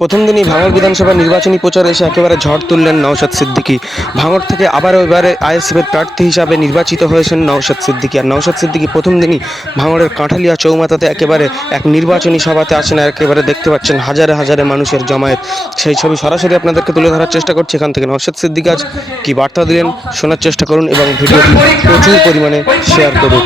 প্রথম দিনই ভাঙড় বিধানসভা নির্বাচনী প্রচারে এসে একেবারে ঝড় তুললেন নওশাদ সিদ্দিকী। ভাঙড় থেকে আবারও এবারে আইএসএফের প্রার্থী হিসাবে নির্বাচিত হয়েছেন নওশাদ সিদ্দিকী। আর নওশাদ সিদ্দিকী প্রথম দিনই ভাঙড়ের কাঁঠালিয়া চৌমাথাতে একেবারে এক নির্বাচনী সভাতে আসেন। আর একেবারে দেখতে পাচ্ছেন হাজারে হাজারে মানুষের জমায়েত। সেই ছবি সরাসরি আপনাদেরকে তুলে ধরার চেষ্টা করছি এখান থেকে। নওশাদ সিদ্দিকী আজ কী বার্তা দিলেন শোনার চেষ্টা করুন এবং ভিডিওটি প্রচুর পরিমাণে শেয়ার করুন।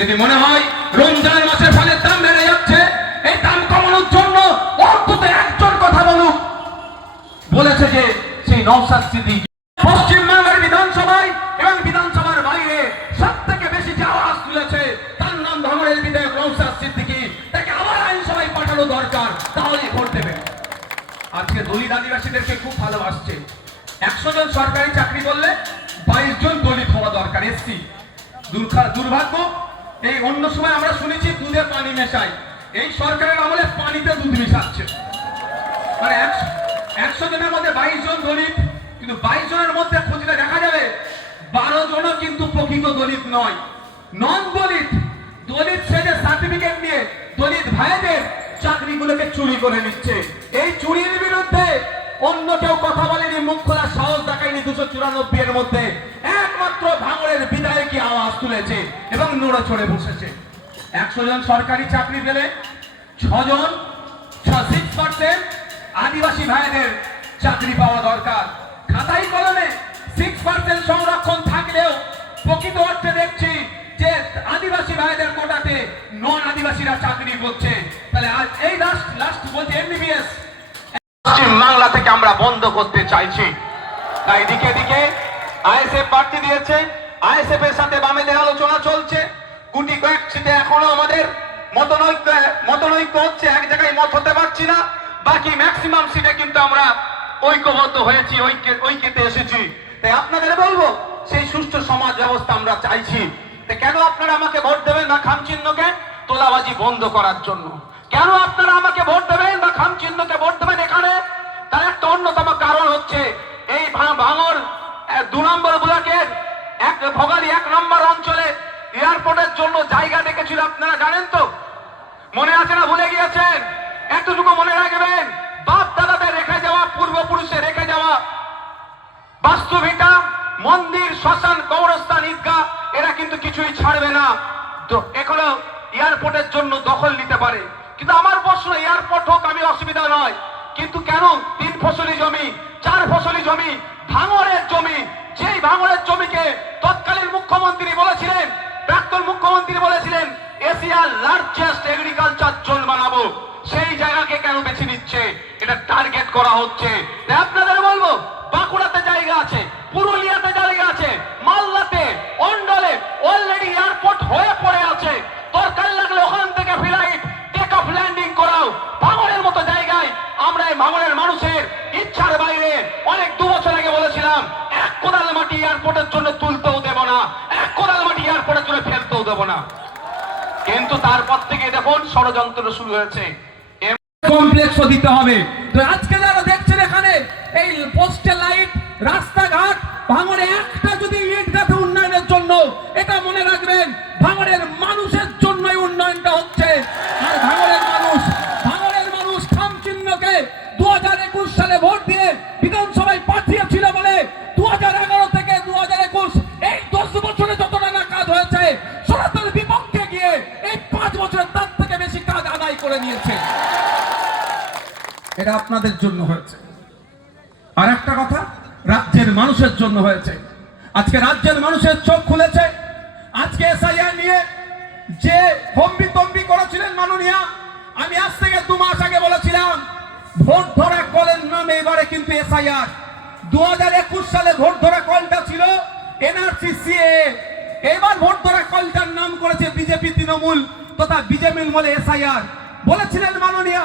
যদি মনে হয় রমজান মাসে ফলের দাম বেড়ে যাচ্ছে, এই দাম কমানোর জন্য অন্তত একজন কথা বলুক। বলেছে যে সেই নওশাদ সিদ্দিকী পশ্চিমবঙ্গের বিধানসভায় এবং বিধানসভার বাইরে সবথেকে বেশি যে আওয়াজ তুলেছে তার নাম ভাঙড়ের বিধায়ক নওশাদ সিদ্দিকী। তাকে আবার আইনসভায় পাঠানো দরকার, তাহলেই ভোট দেবে। আজকে দলিত আদিবাসীদেরকে খুব ভালোবাসছে। 100 জন সরকারি চাকরি করলে 22 জন দলিত হওয়া দরকার, এসসি। দুর্ভাগ্য, এই অন্য সময় আমরা শুনেছি দুধে পানি মেশাই, এই সরকারের আমলে পানিতে দুধ মিশাচ্ছে। মানে 100 জনের মধ্যে 22 জন দলিত, কিন্তু 22 জনের মধ্যে খুঁজলে দেখা যাবে 12 জনও কিন্তু প্রকৃত দলিত নয়, নন দলিত। দলিত সেজে সার্টিফিকেট নিয়ে দলিত ভাইদের চাকরিগুলোকে চুরি করে নিচ্ছে। এই চুরির বিরুদ্ধে অন্য কেউ কথা বলেনি, মুখ খোলার সাহস দেখায়নি। 294 এর মধ্যে একমাত্র ভাঙড়ের বিধায়কই আওয়াজ তুলেছে এবং নড়ে চড়ে বসেছে। 100 জন সরকারি চাকরি পেলে 6 জন 6% আদিবাসী ভাইদের চাকরি পাওয়া দরকার। খাতাই কলমে 6% সংরক্ষণ থাকলেও প্রকৃত অর্থে দেখছি যে আদিবাসী ভাইদের কোটাতে নন আদিবাসীরা চাকরি করছে। তাহলে আজ এই লাস্ট বলছে এমবিবিএস পশ্চিম বাংলা থেকে আমরা বন্ধ করতে চাইছি। তাই দিকে দিকে আইএসএফ প্রার্থী দিয়েছে, আইএসএফ এর সাথে বামেদের আলোচনা চলছে। গুটি কয়েক সিটে এখনো আমাদের মতনৈক্য হচ্ছে, এক জায়গায় মত হতে পারছি না। বাকি ম্যাক্সিমাম সিটে কিন্তু আমরা ঐক্যবদ্ধ হয়েছি, ঐক্যতে এসেছি। তাই আপনাদের বলবো সেই সুষ্ঠু সমাজ ব্যবস্থা আমরা চাইছি। কেন আপনারা আমাকে ভোট দেবেন না খাম চিহ্নকে? তোলাবাজি বন্ধ করার জন্য। কেন আপনারা আমাকে ভোট দেবেন বা খাম চিহ্নকে ভোট দেবেন এখানে? তার একটা অন্যতম কারণ হচ্ছে এই ভাঙড় 2 নম্বর ব্লকের ভোগালী 1 নম্বর অঞ্চলে এয়ারপোর্টের জন্য জায়গা দেখেছিল, আপনারা জানেন তো? মনে আছে না ভুলে গিয়েছেন? এতটুকু মনে রাখবেন, বাপ দাদাদের রেখে যাওয়া, পূর্বপুরুষে রেখে যাওয়া বাস্তুভিটা, মন্দির, শ্মশান, কবরস্থান, ঈদগাহ এরা কিন্তু কিছুই ছাড়বে না। তো এখনো এয়ারপোর্টের জন্য দখল নিতে পারে। কিন্তু আমার প্রশ্ন, এয়ারপোর্ট হোক, আমি অসুবিধা নয়, কিন্তু কেন 3 ফসলি জমি, 4 ফসলি জমি, ভাঙড়ের জমি, যেই ভাঙড়ের জমিকে তৎকালীন মুখ্যমন্ত্রী বলেছিলেন, প্রাক্তন মুখ্যমন্ত্রী বলেছিলেন এশিয়ার লার্জেস্ট এগ্রিকালচার জোন বানাবো, সেই জায়গাকে কেন বেছে নিচ্ছে? এটা টার্গেট করা হচ্ছে। আপনাদের বলবো, বাঁকুড়াতে জায়গা আছে, পুরুলিয়াতে জায়গা আছে, মালদাতে, অন্ডলে অলরেডি এয়ারপোর্ট হয়ে পড়ে আছে। দরকার লাগলে ওখান থেকে ফ্লাইট টেক অফ ল্যান্ডিং করাও। ভাঙড়ের মতো জায়গায় আমরা এই ভাঙড়ের মানুষের ইচ্ছার বাইরে অনেক 2 বছর আগে বলেছিলাম 1 কোদাল মাটি এয়ারপোর্টের জন্য তুলতেও দেব না, 1 কোদাল মাটি এয়ারপোর্টের জন্য ফেলতেও দেব না। কিন্তু তারপর থেকে দেখুন ষড়যন্ত্র শুরু হয়েছে, কমপ্লেক্সও দিতে হবে। তো আজকে যারা দেখছেন এখানে এই পোস্টাল লাইট, রাস্তাঘাট, ভাঙড়ে একটা যদি ইট গাঁথে উন্নয়নের জন্য, এটা মনে রাখবেন ভাঙড়ের মানুষের জন্যই উন্নয়নটা হচ্ছে। আর ভাঙড়ের মানুষ খাম চিহ্নকে 2021 সালে ভোট দিয়ে বিধানসভায় পাঠিয়েছিল বলে 2011 থেকে 2021 এই 10 বছরে যত টাকা কাজ হয়েছে সনাতনের বিপক্ষে গিয়ে এই 5 বছরে তার থেকে বেশি কাজ আদায় করে নিয়েছে। এটা আপনাদের জন্য হয়েছে। আর একটা কথা, রাজ্যের মানুষের জন্য হয়েছে। আজকে রাজ্যের মানুষের চোখ খুলেছে। আজকে এসআইআর নিয়ে যে হম্বিতম্বি করেছিলেন মাননীয়া, আমি আজ থেকে 2 মাস আগে বলেছিলাম ভোট ধরা কলের নামে এবারে কিন্তু এসআইআর। 2021 সালে ভোট ধরা কলটা ছিল এনআরসি সিএএ, এবার ভোট ধরা কলটার নাম করেছে বিজেপি, তৃণমূল তথা বিজেপির বলে এসআইআর। বলেছিলেন মাননীয়া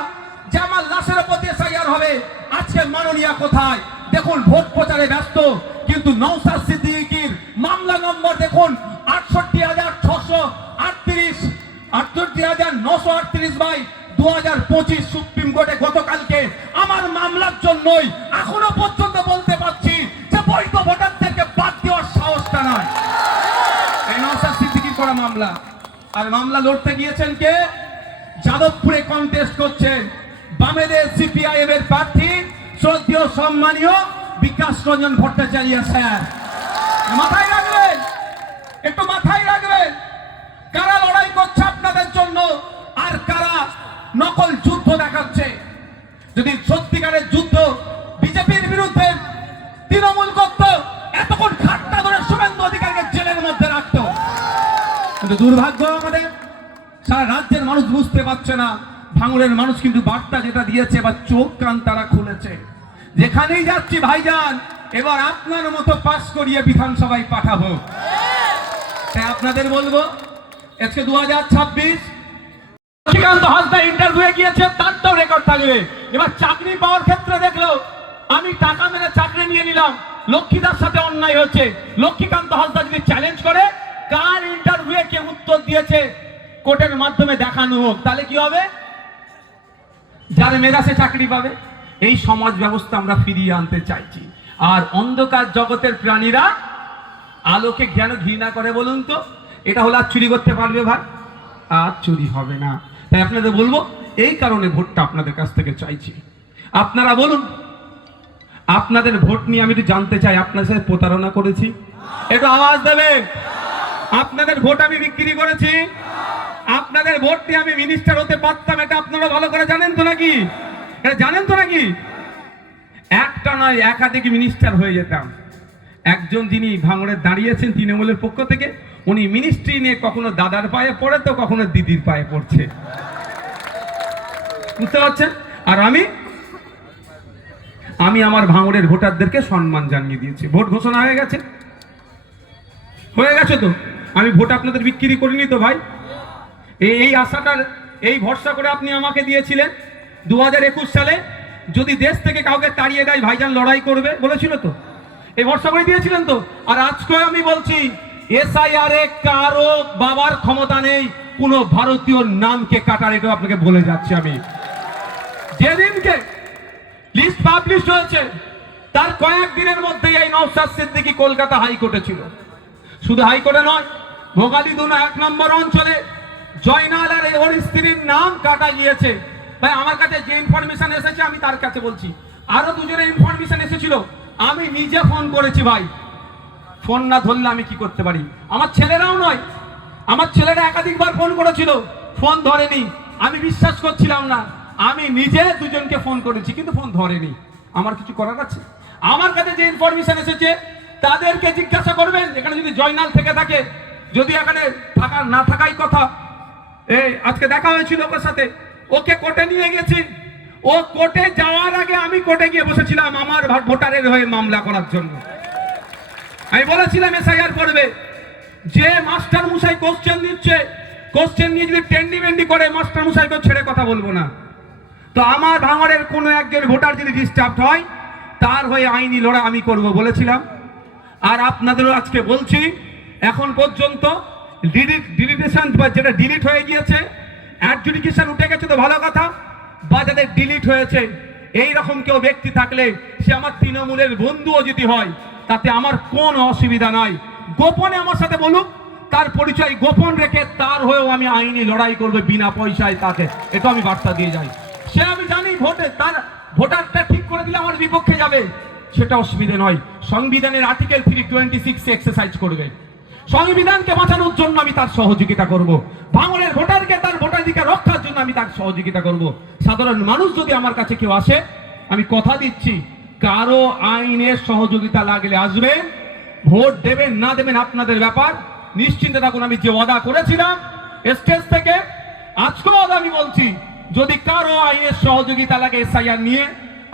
যে আমার লাশের প্রতি এসআইআর হবে। আজকে মাননীয়া কোথায়? দেখুন ভোট প্রচারে ব্যস্ত, কিন্তু নওশাদ সিদ্দিকীর মামলা নম্বর দেখুন 68,638, 68,938/2025 সুপ্রিম কোর্টে গতকালকে আমার মামলার জন্যই এখনো পর্যন্ত বলতে পারছি যে বৈধ ভোটারদেরকে বাদ দেওয়ার সাহসটা নয়। করা মামলা। আর মামলা লড়তে গিয়েছেন কে? যাদবপুরে কন্টেস্ট করছেন বামেদের সিপিআইএম এর প্রার্থী শ্রদ্ধেয় সম্মানীয় বিকাশ রঞ্জন ভট্টাচার্য স্যার। মাথায় রাখবেন, একটু মাথায় রাখবেন, কারা লড়াই করছে আপনাদের জন্য আর কারা নকল যুদ্ধ দেখাচ্ছে। যদি সত্যিকারের যুদ্ধ বিজেপির বিরুদ্ধে তৃণমূল করত, এতক্ষণ খাট্টা ধরে শুভেন্দু অধিকারীকে জেলের মধ্যে রাখতো। কিন্তু দুর্ভাগ্য আমাদের, সারা রাজ্যের মানুষ বুঝতে পারছে না। ভাঙড়ের মানুষ কিন্তু বার্তা যেটা দিয়েছে, বা চোখ কান তারা খুলেছে। যেখানেই যাচ্ছি ভাইজান, এবার আপনার মতো পাস করিয়ে বিধানসভায় পাঠাবো। তাই আপনাদের বলবো, আজকে 2026, শ্রীকান্ত হাসদা ইন্টারভিউয়ে গিয়েছে, তারটাও রেকর্ড থাকবে। এবার চাকরি পাওয়ার ক্ষেত্রে দেখলো আমি টাকা মেরে চাকরি নিয়ে নিলাম, লক্ষ্মীদার সাথে অন্যায় হচ্ছে। লক্ষ্মীকান্ত হাসদা যদি চ্যালেঞ্জ করে কার ইন্টারভিউয়ে কে উত্তর দিয়েছে কোর্টের মাধ্যমে দেখানো হোক, তাহলে কি হবে? যার মেধা সে চাকরি পাবে। এই সমাজ ব্যবস্থা আমরা ফিরিয়ে আনতে চাইছি। আর অন্ধকার জগতের প্রাণীরা আলোকে জ্ঞান ঘৃণা করে বলুন তো, এটা হলে আর চুরি করতে পারবে ভাই? আর চুরি হবে না। তাই আপনাদের বলবো, এই কারণে ভোটটা আপনাদের কাছ থেকে চাইছি। আপনারা বলুন, আপনাদের ভোট নিয়ে আমি একটু জানতে চাই, আপনার সাথে প্রতারণা করেছি? একটু আওয়াজ দেবে। আপনাদের ভোট আমি বিক্রি করেছি? আপনাদের ভোট নিয়ে আমি মিনিস্টার হতে পারতাম, এটা আপনারা ভালো করে জানেন তো নাকি? এটা জানেন তো নাকি? একটা নয়, একাধিক মিনিস্টার হয়ে যেতাম। একজন যিনি ভাঙড়ে দাঁড়িয়েছেন তৃণমূলের পক্ষ থেকে, উনি মিনিস্ট্রি নিয়ে কখনো দাদার পায়ে পড়ে তো কখনো দিদির পায়ে পড়ছে, বুঝতে পারছেন? আর আমি আমার ভাঙড়ের ভোটারদেরকে সম্মান জানিয়ে দিয়েছি। ভোট ঘোষণা হয়ে গেছে তো, আমি ভোট আপনাদের বিক্রি করিনি তো ভাই। এই আশাটার, এই ভরসা করে আপনি আমাকে দিয়েছিলেন 2021 সালে, যদি দেশ থেকে কাউকে তাড়িয়ে দেয় ভাইজান লড়াই করবে বলেছিল তো, এই ভরসা করে দিয়েছিলেন তো। আর আজকে আমি বলছি, এসআইআর এ কারো বাবার ক্ষমতা নেই কোন ভারতীয় নামকে কাটার, এটা আপনাকে বলে যাচ্ছি আমি। যেদিনকে লিস্ট পাবলিশ হয়েছে তার কয়েকদিনের মধ্যেই এই নওশাদ সিদ্দিকী কলকাতা হাইকোর্টে ছিল। শুধু হাইকোর্টে নয়, ভোগালী 1 নম্বর অঞ্চলে জয়নাল আর ওর স্ত্রীর নাম কাটা গিয়েছে। ভাই আমার কাছে যে ইনফরমেশন এসেছে আমি তার কাছে বলছি, আরো দুজনের ইনফরমেশন এসেছিল, আমি নিজে ফোন করেছি ভাই। ফোন না ধরলে আমি কি করতে পারি? আমার ছেলেরাও নয়, আমার ছেলেরা একাধিকবার ফোন করেছিল, ফোন ধরেনি। আমি বিশ্বাস করছিলাম না, আমি নিজে দুজনকে ফোন করেছি কিন্তু ফোন ধরেনি। আমার কিছু করার আছে? আমার কাছে যে ইনফরমেশন এসেছে তাদেরকে জিজ্ঞাসা করবেন, এখানে যদি জয়নাল থেকে থাকে, যদি এখানে থাকার না থাকাই কথা। এই আজকে দেখা হয়েছিল ওর সাথে, ওকে কোর্টে নিয়ে গেছি। ও কোর্টে যাওয়ার আগে আমি কোর্টে গিয়ে বসেছিলাম আমার ভোটারের হয়ে মামলা করার জন্য। আমি বলেছিলাম এসআইআর করবে, যে মাস্টার মশাই কোশ্চেন দিচ্ছে, কোশ্চেন নিয়ে যদি টেন্ডি বেন্ডি করে মাস্টার মশাইকে ছেড়ে কথা বলবো না। তো আমার ভাঙড়ের কোনো একজন ভোটার যদি ডিস্টার্ব হয়, তার হয়ে আইনি লড়াই আমি করব বলেছিলাম। আর আপনাদেরও আজকে বলছি, এখন পর্যন্ত ডিলিটেশন বা যেটা ডিলিট হয়ে গিয়েছে, অ্যাডজুডিকেশন উঠে গেছে তো ভালো কথা, বা যাদের ডিলিট হয়েছে, এই রকম কেউ ব্যক্তি থাকলে সে আমার তৃণমূলের বন্ধুও যদি হয়, তাতে আমার কোনো অসুবিধা নাই। গোপনে আমার সাথে বলুক, তার পরিচয় গোপন রেখে তার হয়েও আমি আইনি লড়াই করবো বিনা পয়সায় তাকে, এটা আমি বার্তা দিয়ে যাই। সে আমি জানি ভোটে তার ভোটারটা ঠিক করে দিলে আমার বিপক্ষে যাবে, সেটা অসুবিধা নয়। সংবিধানের আর্টিকেল 326 এক্সারসাইজ করবে, সংবিধানকে বাঁচানোর জন্য আমি তার সহযোগিতা করব। ভাঙড়ের ভোটারকে তার ভোটাধিকার রক্ষার জন্য আমি তার সহযোগিতা করব। সাধারণ মানুষ যদি আমার কাছে কেউ আসে, আমি কথা দিচ্ছি, কারো আইনের সহযোগিতা লাগলে আসবেন, ভোট দেবেন না দেবেন আপনাদের ব্যাপার, নিশ্চিন্তে থাকুন। আমি যে ওয়াদা করেছিলাম স্টেজ থেকে, আজকেও ওয়াদা আমি বলছি, যদি কারো আইনের সহযোগিতা লাগে এসআইআর নিয়ে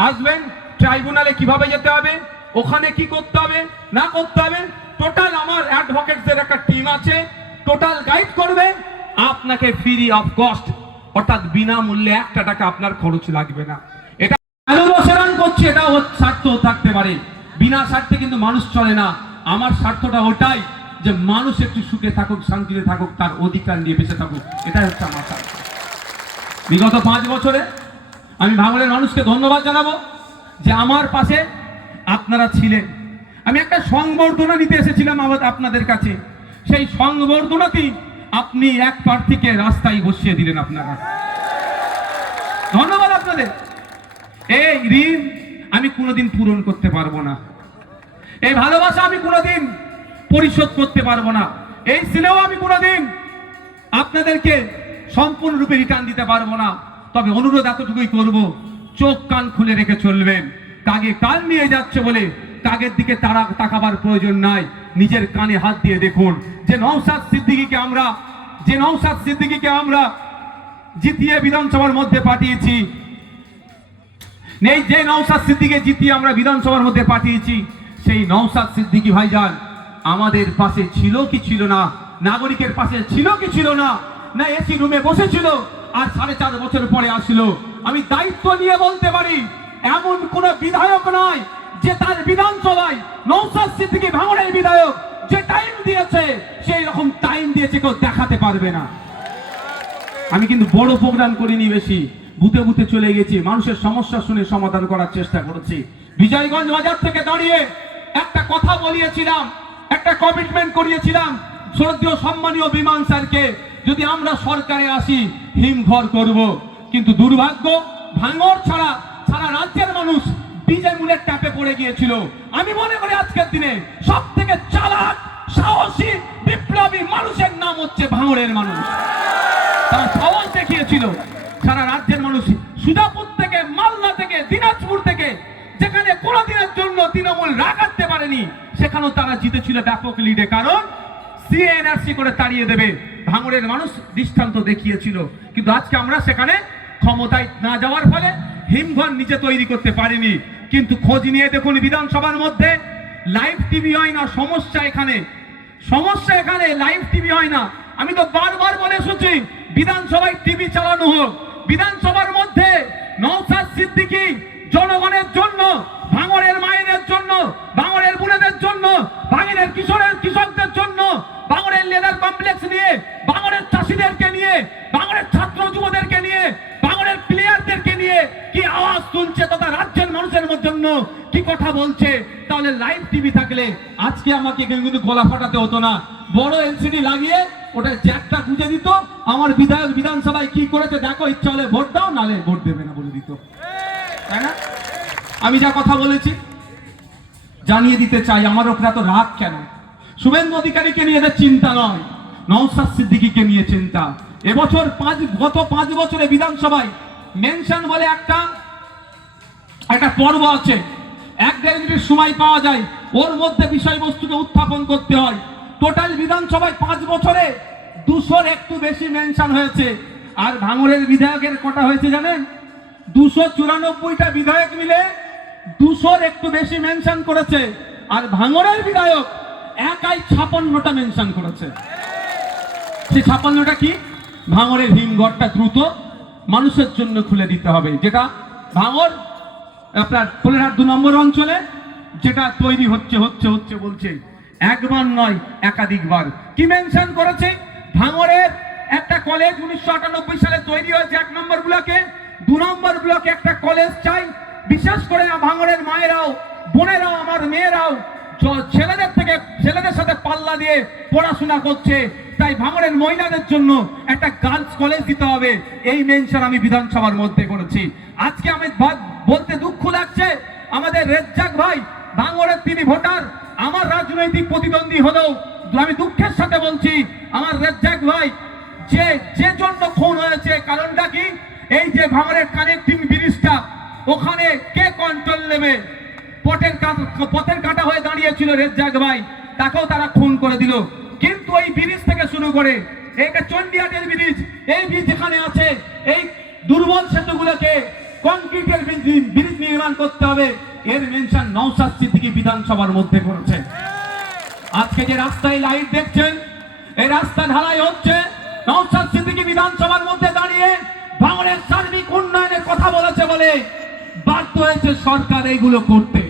আসবেন। ট্রাইব্যুনালে কিভাবে যেতে হবে, ওখানে কি করতে হবে না করতে হবে, টোটাল আমার অ্যাডভোকেটদের একটা টিম আছে, টোটাল গাইড করবে আপনাকে ফ্রি অফ কস্ট, অর্থাৎ বিনামূল্যে 1 টাকা আপনার খরচ লাগবে না। এটা অনুসরণ করছে, এটাও স্বার্থ থাকতে পারে, বিনা স্বার্থে কিন্তু মানুষ চলে না। আমার স্বার্থটা ওটাই যে মানুষ একটু সুখে থাকুক, শান্তিতে থাকুক, তার অধিকার নিয়ে বেঁচে থাকুক, এটাই হচ্ছে আমার স্বার্থ। বিগত 5 বছরে আমি ভাঙড়ের মানুষকে ধন্যবাদ জানাবো যে আমার পাশে আপনারা ছিলেন। আমি একটা সংবর্ধনা নিতে এসেছিলাম আপনাদের কাছে, সেই সংবর্ধনাতেই আপনি এক প্রার্থীকে রাস্তায় বসিয়ে দিলেন আপনারা। ধন্যবাদ আপনাদের। এই ঋণ আমি কোনোদিন পূরণ করতে পারবো না, এই ভালোবাসা আমি কোনোদিন পরিশোধ করতে পারবো না, এই স্নেহ আমি কোনোদিন আপনাদেরকে সম্পূর্ণরূপে রিটার্ন দিতে পারবো না। তবে অনুরোধ এতটুকুই করব, চোখ কান খুলে রেখে চলবেন। কাগে কান নিয়ে যাচ্ছে বলে কাগের দিকে তারা তাকাবার প্রয়োজন নাই। নিজের কানে হাত দিয়ে দেখুন যে নওশাদ সিদ্দিকীকে আমরা জিতিয়ে বিধানসভার মধ্যে পাঠিয়েছি, যে নওশাদ সিদ্দিকীকে জিতিয়ে আমরা বিধানসভার মধ্যে পাঠিয়েছি, সেই নওশাদ সিদ্দিকী ভাইজান আমাদের পাশে ছিল কি ছিল না, নাগরিকের পাশে ছিল কি ছিল না, না এসি রুমে বসেছিল আর 4.5 বছর পরে আসলো। আমি দায়িত্ব নিয়ে বলতে পারি এমন কোন বিধায়ক নয় যে তার বিধানসভায় নওশাদ সিদ্দিকী ভাঙড়ের বিধায়ক যে টাইম দিয়েছে সেই রকম টাইম দিয়েছে কেউ দেখাতে পারবে না। আমি কিন্তু বড় প্রোগ্রাম করিনি, বেশি বুথে বুথে চলে গেছি, মানুষের সমস্যা শুনে সমাধান করার চেষ্টা করেছি। বিজয়গঞ্জ বাজার থেকে দাঁড়িয়ে একটা কথা বলিয়েছিলাম, একটা কমিটমেন্ট করিয়েছিলাম শ্রদ্ধেয় সম্মানীয় বিমান স্যারকে, যদি আমরা সরকারে আসি হিমঘর করব। কিন্তু দুর্ভাগ্য, ভাঙড় ছাড়া সারা রাজ্যের মানুষ বিজয়মূলের ট্যাপে পড়ে গিয়েছিল। আমি মনে করি আজকের দিনে সব থেকে চালাক, সাহসী, বিপ্লবী মানুষের নাম হচ্ছে ভাঙড়ের মানুষ। তারা সাহস দেখিয়েছিল। সারা রাজ্যের মানুষ, সুজাপুর থেকে, মালদা থেকে, দিনাজপুর থেকে, যেখানে কোনোদিনের জন্য তৃণমূল রাগাতে পারেনি, সেখানেও তারা জিতেছিল ব্যাপক লিডে। কারণ সিএনআরসি করে তাড়িয়ে দেবে ভাঙড়ের মানুষ দৃষ্টান্ত দেখিয়েছিল। কিন্তু আজকে আমরা সেখানে ক্ষমতায় না যাওয়ার ফলে হিমঘর নিচে তৈরি করতে পারিনি। কিন্তু খোঁজ নিয়ে দেখুন, বিধানসভার মধ্যে লাইভ টিভি হয় না। সমস্যা এখানে লাইভ টিভি হয় না। আমি তো বারবার বলে এসেছি বিধানসভায় টিভি চালানো হোক। বিধানসভার মধ্যে নওশাদ সিদ্দিকী জনগণের জন্য, ভাঙড়ের মায়েদের জন্য, ভাঙড়ের বোনেদের জন্য, ভাঙড়ের কৃষকদের জন্য, ভাঙড়ের লেদার কমপ্লেক্স নিয়ে, ভাঙড়ের চাষিদেরকে নিয়ে, ভাঙড়ের ছাত্র যুবদেরকে নিয়ে, ভাঙড়ের প্লেয়ারদেরকে নিয়ে কি আওয়াজ তুলছে তথা রাজ্যের মানুষের জন্য কি কথা বলছে। তাহলে লাইভ টিভি থাকলে আজকে আমাকে কিন্তু গলা ফাটাতে হতো না। বড় এলসিডি লাগিয়ে ওটা জ্যাকটা গুঁজে দিত, আমার বিধায়ক বিধানসভায় কি করেছে দেখো, ইচ্ছা হলে ভোট দাও, নালে ভোট দেবে না বলে দিত, তাই না? আমি যা কথা বলেছি জানিয়ে দিতে চাই, আমার ওপরে এত রাগ কেন? শুভেন্দু অধিকারীকে নিয়ে এদের চিন্তা নয়, নওশাদ সিদ্দিকীকে নিয়ে চিন্তা। এবছর গত 5 বছরে বিধানসভায় মেনশন বলে একটা পর্ব আছে, 1-1.5 মিনিট সময় পাওয়া যায়, ওর মধ্যে বিষয়বস্তুকে উত্থাপন করতে হয়। টোটাল বিধানসভায় 5 বছরে 200-র একটু বেশি মেনশন হয়েছে। আর ভাঙড়ের বিধায়কের কটা হয়েছে জানেন? 294টা বিধায়ক মিলে 200-র একটু বেশি মেনশন করেছে। আর ভাঙড়ের বিধায়ক একাই 56টা মেনশন করেছে। সেই 56টা কি? ভাঙড়ের হিমঘরটা দ্রুত মানুষের জন্য খুলে দিতে হবে, যেটা ভাঙড় আপনার কোলেরহাট 2 নম্বর অঞ্চলে যেটা তৈরি হচ্ছে বলছে, একবার নয় একাধিকবার। কি মেনশন করেছে? ভাঙড়ের একটা কলেজ 1998 সালে তৈরি হয়েছে 1 নম্বর ব্লকে, 2 নম্বর ব্লকে একটা কলেজ চাই। বিশেষ করে ভাঙড়ের মায়েরাও, বোনেরাও, আমার মেয়েরাও ছেলেদের সাথে পাল্লা দিয়ে পড়াশোনা করছে, তাই ভাঙড়ের মহিলাদের জন্য একটা গার্লস কলেজ দিতে হবে। এই মেনশন আমি বিধানসভার মধ্যে করেছি। আজকে আমি বলতে দুঃখ লাগছে, আমাদের রেজ্জাক ভাই ভাঙড়ের তিনি ভোটার, আমার রাজনৈতিক প্রতিদ্বন্দ্বী হলেও আমি দুঃখের সাথে বলছি, আমার রেজ্জাক ভাই যে জন্য খুন হয়েছে, কারণটা কি? এই যে ভাঙড়ের কানেক্টিং ব্রিজটা, ওখানে কে কন্ট্রোল নেবে? পথের কাটা হয়ে দাঁড়িয়েছিল রেজ্জাক ভাই, তাকেও তারা খুন করে দিল। কিন্তু এই ব্রিজ থেকে শুরু করে এই চন্ডিহাটের ব্রিজ, এই ব্রিজ যেখানে আছে, এই দুর্বল সেতুগুলোকে কংক্রিটের ব্রিজ নির্মাণ করতে হবে, এর মেনশন নওশাদ সিদ্দিকী বিধানসভার মধ্যে করেছে। আজকে যে রাস্তায় লাইট দেখছেন, এই রাস্তা ঢালাই হচ্ছে, নওশাদ সিদ্দিকী বিধানসভার মধ্যে দাঁড়িয়ে ভাঙড়ের সার্বিক উন্নয়নের কথা বলেছে বলে বাধ্য হয়েছে সরকার এইগুলো করতে।